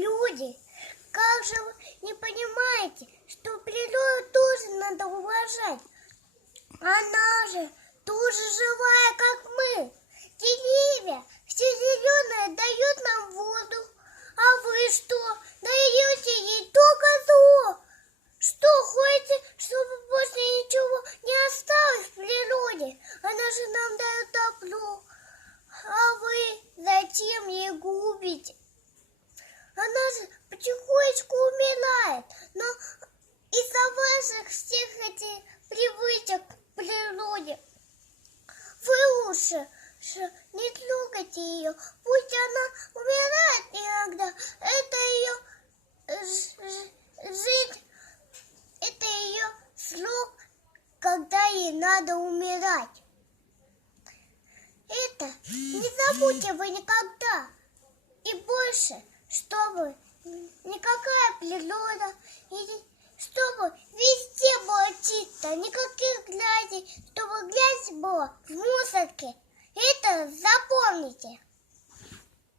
люди, как же вы не понимаете, что природу тоже надо уважать? Она же тоже живая, как мы. Деревья, все зеленые, дают нам воздух. А вы что, даете ей только зло? Что, хотите, чтобы больше ничего не осталось в природе? Она же нам дает добро. А вы зачем ей губите? Она же потихонечку умирает. Но из-за ваших всех этих привычек к природе вы лучше не трогайте ее. Пусть она умирает иногда. Это ее жизнь, это ее срок, когда ей надо умирать. Это не забудьте вы никогда. И больше, чтобы никакая природа, чтобы везде было чисто, никаких грязей, чтобы грязь была в мусорке. Это запомните.